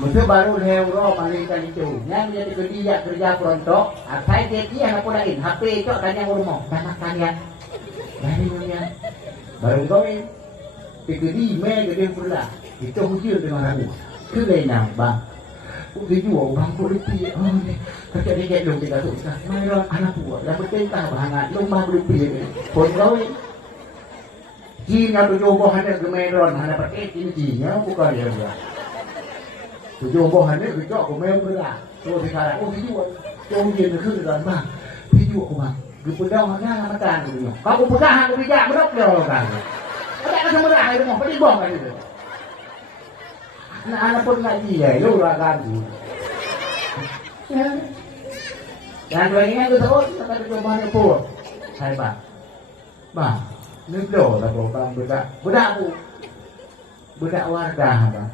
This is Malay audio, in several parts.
Musuh baru hero malingkan itu. Yang menjadi kerja perontok. Saya dia nak pulain. HP itu tanya rumah. Dah makan ya. Dari dunia. Baru kau ini. Kerja kerja pula. Itu hujur dengan aku. Kelai bang. Udah jual bang politik. Oh ni. Kakak dia get long kita tu. Mari anak buat. Dah bertentang banget. Lomba politik. Pun kau ini. Jika tujuh bohan dia gemeron. Hanya pakai cincin. Bukan dia buat. Tujuh bohan ni kita aku main belah. So sekarang aku jual. Jom dia nak kerja bang. Jual aku bang. Gepedang mana makan tu. Kau pegang aku bijak berok dah kan. Ada kan sama dah itu mau pergi bong kan itu. Anak pun ngaji ya, lu ragan tu. Yang dua ini tu tahu kita coba ni pun. Hai bang. Bang, ni dah bang budak aku. Budak warga bang.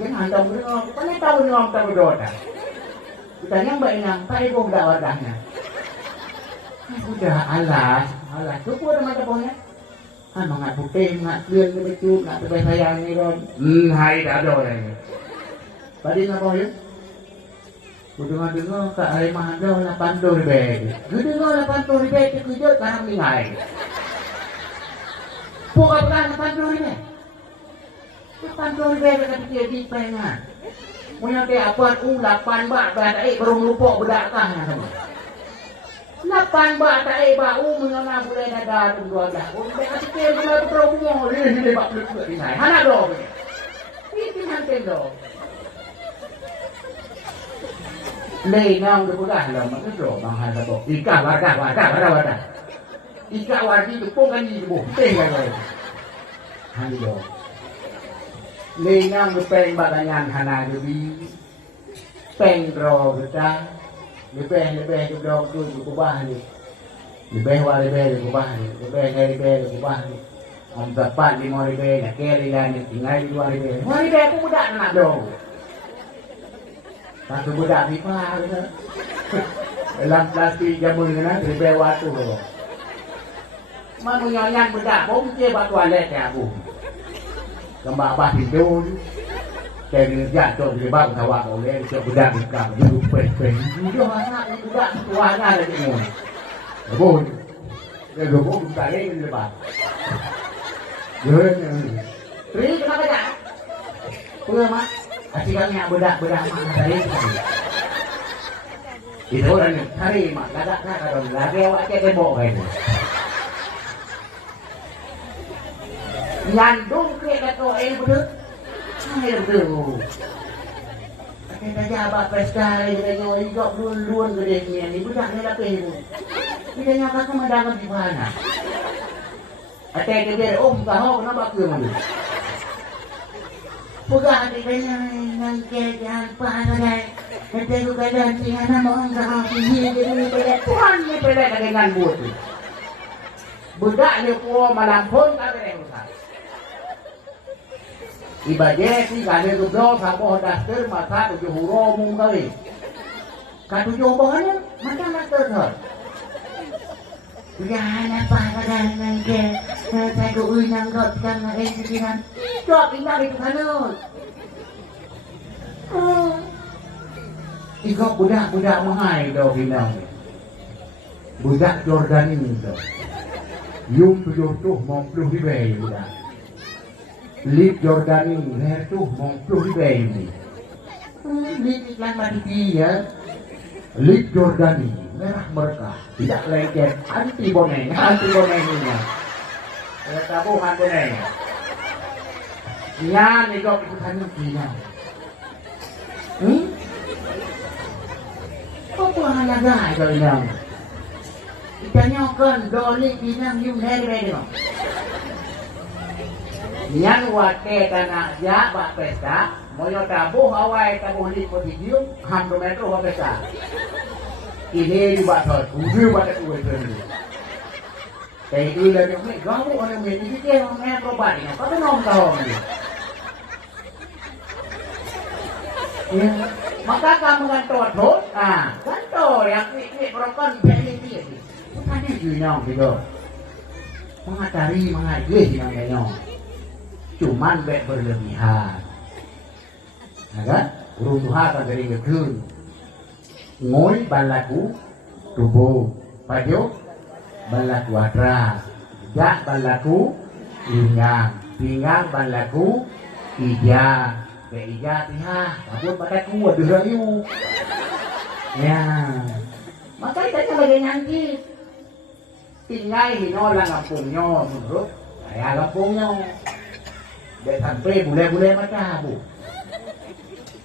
Jangan hantar berenang, bukannya tahu berenang tak berdoa. Kita yang berenang, tak ibu budak wadahnya. Budak alas, tu pun ada mata pohonnya. Mangat putih, mangat lian ke betul, mangat terbaik sayang ni kan. Hai tak ada lagi. Tadi nak apa ya? Dengar kat Arimah ada 80 ribu. Dengar 80 ribu kekejut sekarang tinggal. Pukul berapa 80 ribu? 80 ribu dekat dia di pengan. Punya dia apa 8 baht tak baru lupa bedak kah sama. 8 baht tak bau mengena boleh ada tu dua dah. Boleh kasi dia boleh promo ni bak peluk ni. Hana do. Ini hanten do. Lengang tu dah lah mak tu bang hal tu. Ika warga. Ika wargi tu pun kan ni bu. Tengok lagi. Hani do. Lengang tu peng badangan hana dewi. Peng ro kita. Lebih tu dong tu kubah ni. Lebih kubah ni. Lebih kubah ni. Om dapat 5 ribu nak kiri lah ni tinggal 2 ribu. 2 ribu aku budak nak dong. Satu budak pipa tu. Dalam plastik jamun kena lebih waktu tu. Mana nyanyian budak pun dia buat toilet ya aku. Gambar apa tidur. Dari jatuh di bawah tawak oleh dia budak buka duduk peng. Dia anak budak tuanya ada di mana. Bon. Dia gobo buka ni di depan. Tri kenapa tak? Pengamat. Asyiknya budak-budak mana tadi. Itu orang ni cari mak dadak kalau lagi awak cek debok kan. Nyandung ke kata betul. Hai betul. Kita jabat pesta kita nyoi jok luan gede ni budak ni lapeh tu. Kita nyaka ke mendangan di mana. Ate ke biar tahu kenapa ke mana. Bukan di kena nangke jangan pakai. Kita tu kadang siapa mau angkat sini jadi pada tuan ni pada dengan buat. Budak ni puan malampun tak ada yang usah. Ibadah si kali tu bro sampai dasar masa tujuh huruf mungkin. Kan tujuh bahannya macam nak terhad. Jangan apa kadang nangke. Saya kuih nangkot kan nak eksikiran. Jawab indah itu kanut. Ika budak mahal dah bilang. Budak Jordan ini dah. Yung 70 ribu budak. Lip Jordani leher tu 50 ribu ini. Lip iklan mati ya. Lip Jordani merah merkah, tidak lengket, anti boneng ini. Ada tabungan boneng. Yan ikaw ikutan yung kina. Apa ang halaga ikaw ilang? Itanyokan doli kinang yung herbe mo. Yan wate tanah ja bak pesta moyo tabuh awai tabuh lipo hidium 100 meter wa pesta. Ini juga thot, udah pada kuwe tadi. Kayak itu lagi ni, kamu orang ini dia orang probat ni, apa tu nom tahu ni. Ya, maka kamu kan thot, kan thot yang ni perokon pilih dia. Bukan dia junyong gitu. Mengatari yang nyong. Cuman berlebihan. Kan? runtuhan kan dari ngekun ngoi balaku tubuh pajo balaku atras jak balaku pinggang balaku ija ke ija tiha kabut padaku aduh rayu ya makanya tanya lagi nyanyi tinggal hino lang kampungnya menurut saya kampungnya dia sampai bule-bule macam bu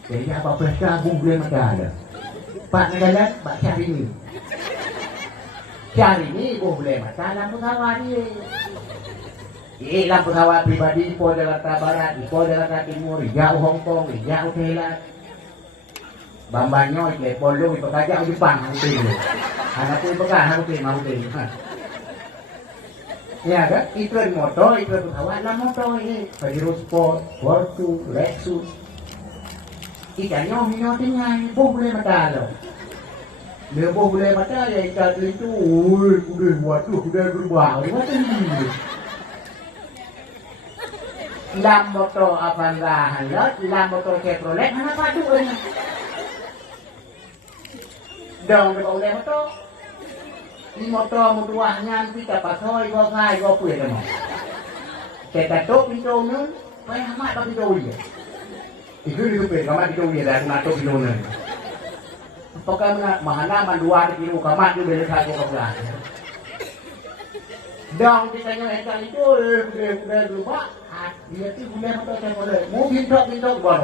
jadi apa pesta bule macam ada pak negara pak cari ni bule macam lampu sawah ni lampu sawah pribadi Ipoh Jakarta Barat Ipoh Jakarta Timur jauh Hong Kong jauh Thailand Bambanyo ke Polo ipakajak Jepang hotel anak tu ipakah hotel mau hotel ya kan iklan motor iklan pesawat lah motor ini Pajero Sport Fortu Lexus ikannya minyak tinggal boleh mata loh dia boleh mata ya ikan itu udah buat tu udah berubah macam ni lam motor Avanza halot lam motor Chevrolet mana padu ni dong dia boleh motor di motor mutuahnya nanti dapat soi go ngai go puy kan kita tok pintu nun mai hamat tak pintu dia itu pin kamat pintu dia dah nak tok pintu nun pokoknya mahana mandua di kilo kamat dia boleh saja kau belah dong kita nyoba itu udah berubah dia tu boleh motor saya boleh mau pintu buat